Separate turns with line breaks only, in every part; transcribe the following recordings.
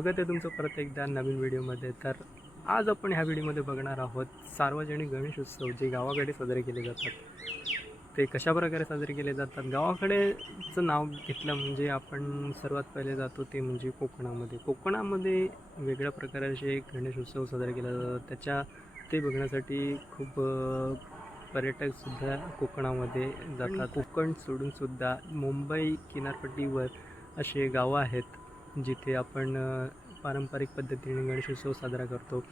स्वागत आहे तुमचं परत एकदा नवीन व्हिडिओमध्ये. तर आज आपण ह्या व्हिडिओमध्ये बघणार आहोत सार्वजनिक गणेश उत्सव जे गावाकडे साजरे केले जातात. ते कशा प्रकारे साजरे केले जातात? गावाकडेचं नाव घेतलं म्हणजे आपण सर्वात पहिले जातो ते म्हणजे कोकणामध्ये. कोकणामध्ये वेगळ्या प्रकारचे गणेश उत्सव साजरे केला जातात. त्याच्या ते बघण्यासाठी खूप पर्यटकसुद्धा कोकणामध्ये जातात. कोकण सोडूनसुद्धा मुंबई किनारपट्टीवर असे गावं आहेत. जिथे आपण पारंपरिक पद्धतीने गणेशोत्सव साजरा करतो.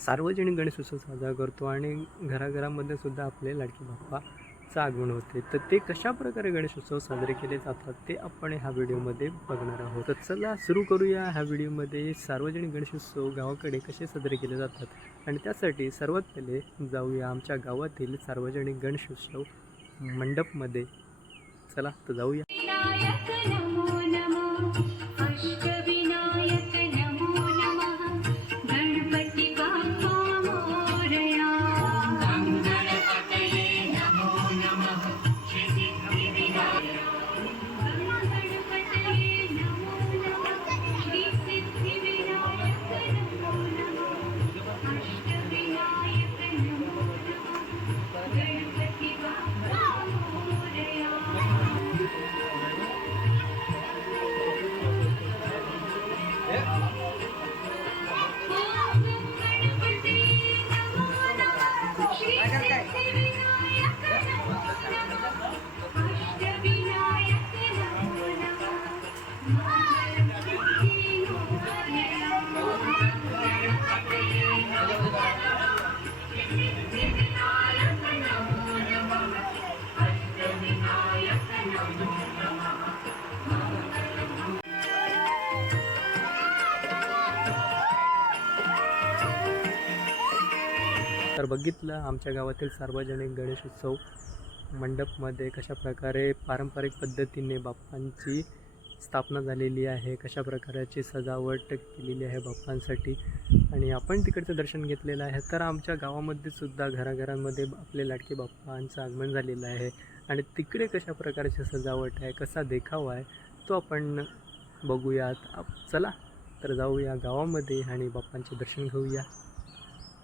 सार्वजनिक गणेशोत्सव साजरा करतो आणि घराघरामध्ये सुद्धा आपले लाडकी बाप्पाचं आगमन होते. तर ते कशा प्रकारे गणेशोत्सव साजरे केले जातात ते आपण ह्या व्हिडिओमध्ये बघणार आहोत. तर चला सुरू करूया ह्या व्हिडिओमध्ये. सार्वजनिक गणेशोत्सव गावाकडे कसे साजरे केले जातात आणि त्यासाठी सर्वात पहिले जाऊया आमच्या गावातील सार्वजनिक गणेशोत्सव मंडपमध्ये. चला तर जाऊया. तर बघितलं आमच्या गावातील सार्वजनिक गणेश उत्सव मंडपमध्ये कशा प्रकारे पारंपरिक पद्धतीने बाप्पांची स्थापना झालेली आहे कशा प्रकाराची सजावट केलेली आहे बाप्पांसाठी आणि आपण तिकडचं दर्शन घेतलेलं आहे तर आमच्या गावामध्ये सुद्धा घराघरांमध्ये आपले लाडके बाप्पांचं आगमन झालेलं आहे आणि तिकडे कशा प्रकारची सजावट आहे कसा देखावा आहे तो आपण बघूयात. आप- चला तर जाऊया गावामध्ये आणि बाप्पांचे दर्शन घेऊया.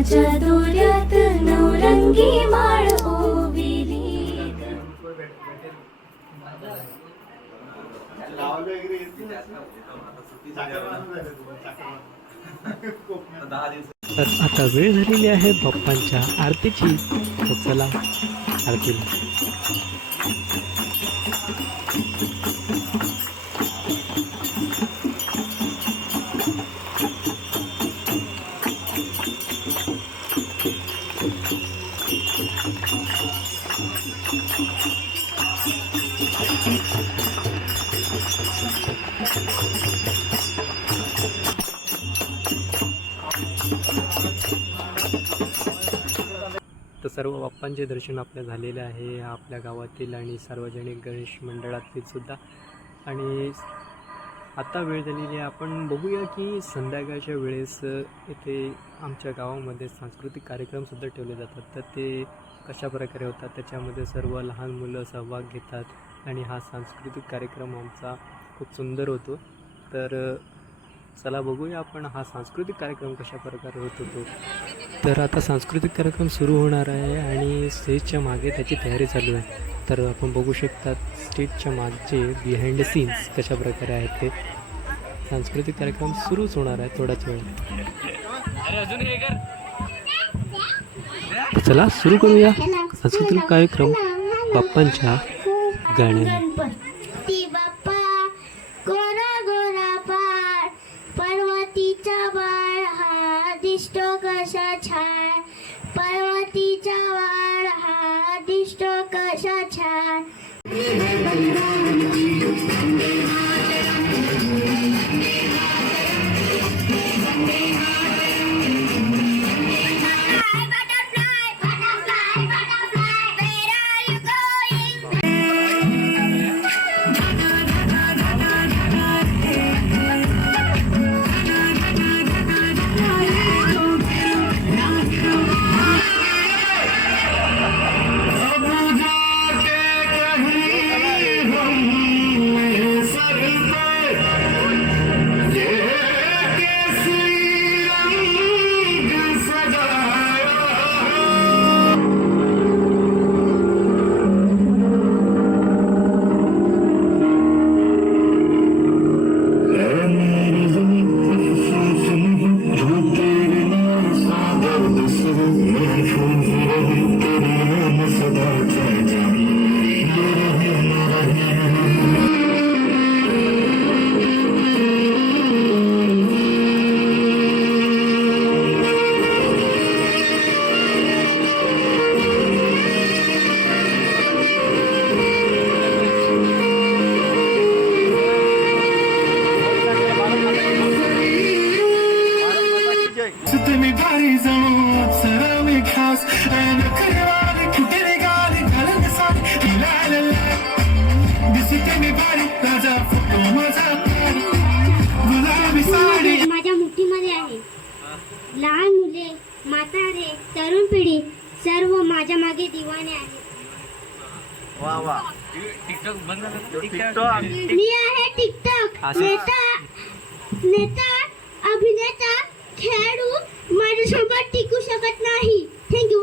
दोऱ्यात नवरंगी माळ ओविली
तर आता वेळ झालेली आहे बाप्पांच्या आरतीची. चला आरतीला. तर सर्व बाप्पांचे दर्शन आपल्या झालेले आहे आपल्या गावातील आणि सार्वजनिक गणेश मंडळातील सुद्धा. आणि आत्ता वेळ झालेली आहे. आपण बघूया की संध्याकाळच्या वेळेस इथे आमच्या गावामध्ये सांस्कृतिक कार्यक्रमसुद्धा ठेवले जातात. तर ते कशा प्रकारे होतात? त्याच्यामध्ये सर्व लहान मुलं सहभाग घेतात आणि हा सांस्कृतिक कार्यक्रम आमचा खूप सुंदर होतो. तर चला बघूया आपण हा सांस्कृतिक कार्यक्रम कशा प्रकारे होत होतो. तर आता सांस्कृतिक कार्यक्रम सुरू होणार आहे आणि स्टेजच्या मागे त्याची तयारी चालू आहे. तर आपण बघू शकतात स्टेजच्या मागचे बिहाइंड सीन्स कशा प्रकारे आहेत ते. सांस्कृतिक कार्यक्रम सुरूच होणार आहे थोड्याच वेळ. चला सुरू करूया. सांस्कृतिक कार्यक्रम बाप्पांच्या गाण्याने.
मी
आहे टिकटॉक.
असं-
नेता नेता अभिनेता खेळाडू माझ्यासोबत टिकू शकत नाही. थँक्यू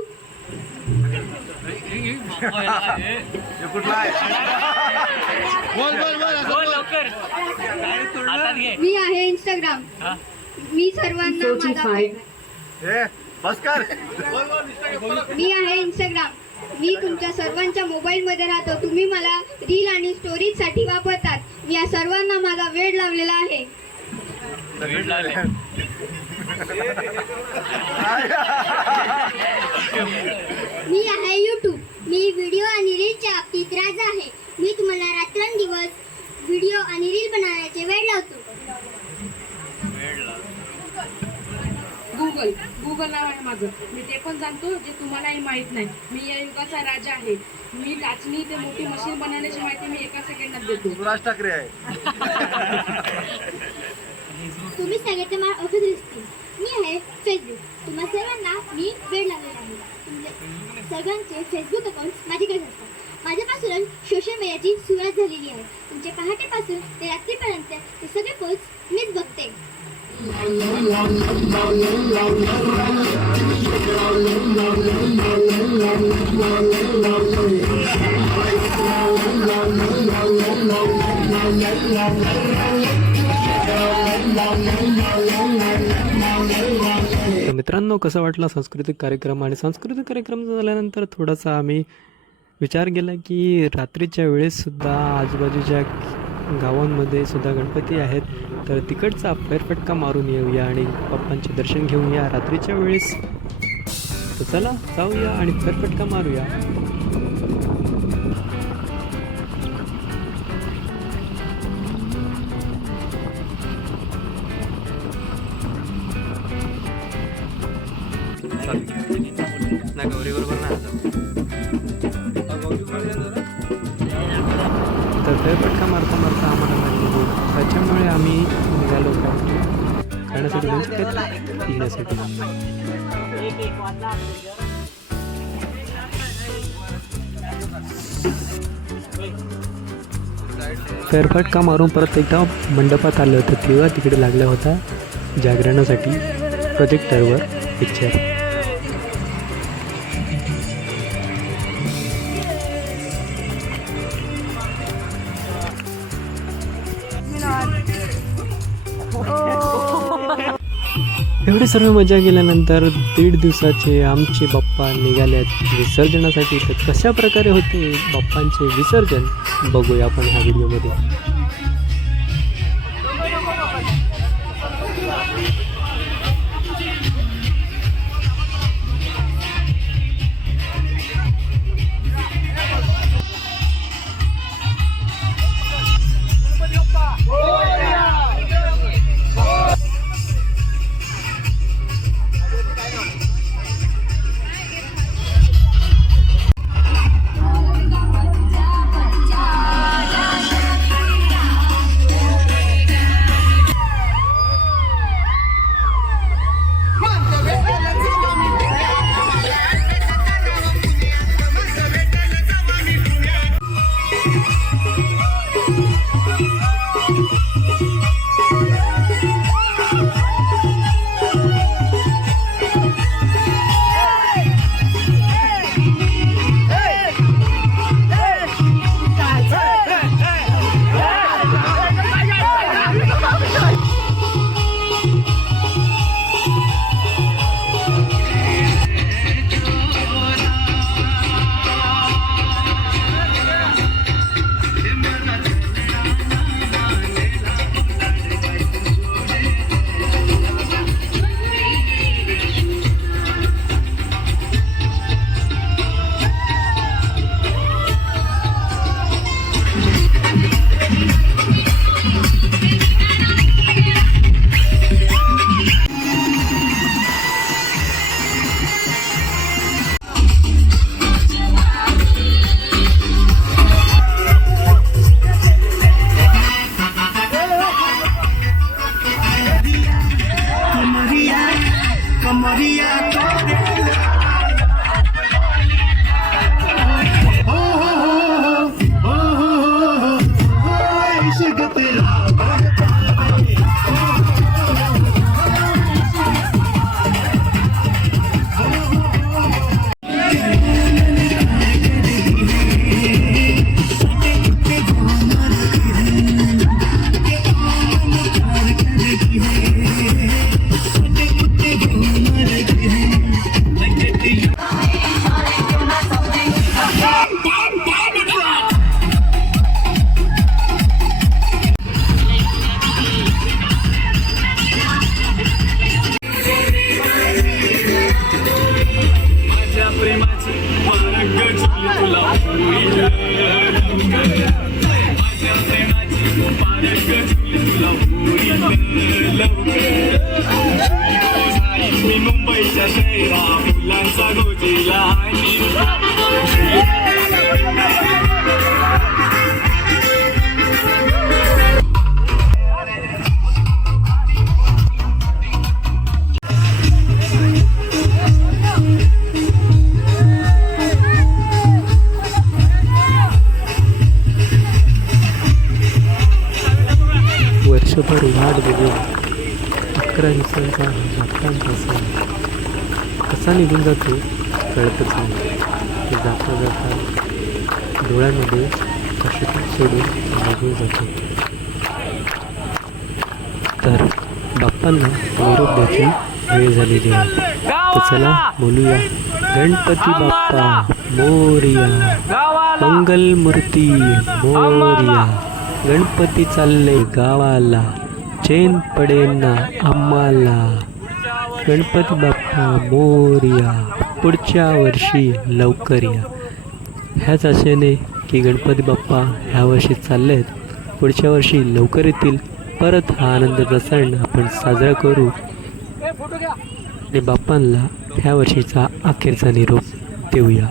मी आहे इंस्टाग्राम मी सर्वांना माझा- मी आहे इंस्टाग्राम मी तुमच्या सर्वांच्या मोबाईलमध्ये राहतो. तुम्ही मला रील आणि स्टोरीजसाठी वापरतात. मी या सर्वांना माझा वेळ लावलेला आहे.
मी आहे यूट्यूब मी व्हिडिओ आणि रीलच्या बाबतीत राजा आहे. मी तुम्हाला रात्रंदिवस व्हिडिओ आणि रील बनवण्याचे वेळ लावतो.
गुगल गुगल नाव आहे माझं. मी ते पण जाणतो जे तुम्हालाही माहीत नाही. मी या युगाचा राजा आहे. मी टाचणी ते मोठी मशीन बनवण्याची माहिती मी एका सेकंदात देतो.
राज ठाकरे आहे.
तर मित्रांनो कसा वाटला सांस्कृतिक कार्यक्रम आणि सांस्कृतिक कार्यक्रम झाल्यानंतर थोडासा आम्ही विचार केला की रात्रीच्या वेळेससुद्धा आजूबाजूच्या गावांमध्ये सुद्धा गणपती आहेत. तर तिकडचा फेरफटका मारून येऊया आणि बाप्पांचे दर्शन घेऊया रात्रीच्या वेळेस. तर चला जाऊया आणि फेरफटका मारूया. तर फेरफटका मारता मारता आम्हाला लागली त्याच्यामुळे आम्ही निघालो खाण्यासाठी फेरफटका मारून परत एकदा मंडपात आलं होतं. तेव्हा तिकडे लागला होता जागरणासाठी. प्रोजेक्टरवर पिक्चर एवढी सर्व मजा केल्यानंतर दीड दिवसाचे आमचे बाप्पा निघाले आहेत विसर्जनासाठी. तर कशा प्रकारे होते बाप्पांचे विसर्जन? बघूया आपण ह्या व्हिडिओमध्ये. वर्षभर वाट बघून अकरा दिवसांचा भक्तांचा सण कसा निघून जातो कळतच नाही. ते जाता जाता डोळ्यामध्ये कशा सोडून निघून जातो. तर बाप्पांना निरोप द्यायची वेळ झालेली आहे. तर चला बोलूया. गणपती बाप्पा मोरिया. मंगलमूर्ती मोरिया. गणपती चालले गावाला. चेन पडेना आम्हाला. गणपती बाप्पा मोरिया पुढच्या वर्षी लवकर या. ह्याच आशेने की गणपती बाप्पा ह्या वर्षी चालले आहेत पुढच्या वर्षी लवकर येतील. परत हा आनंदाचा सण आपण साजरा करू. आणि बाप्पांना ह्या वर्षीचा अखेरचा निरोप देऊया.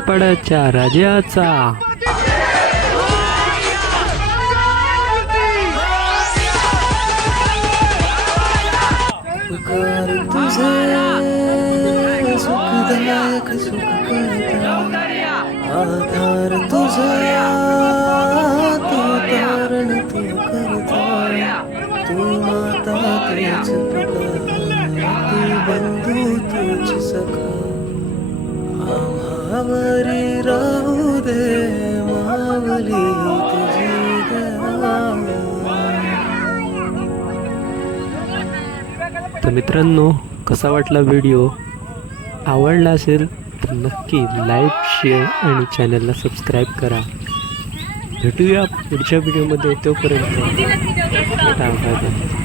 पडाच्या राजाचा.
पुकार तुझे. आम्हावरी राहू दे मावली तुझी
तर मित्रांनो कसा वाटला व्हिडिओ? आवडला असेल तर नक्की लाईक शेअर आणि चॅनलला सबस्क्राईब करा. भेटूया पुढच्या व्हिडिओमध्ये. तोपर्यंत टाटा बाय बाय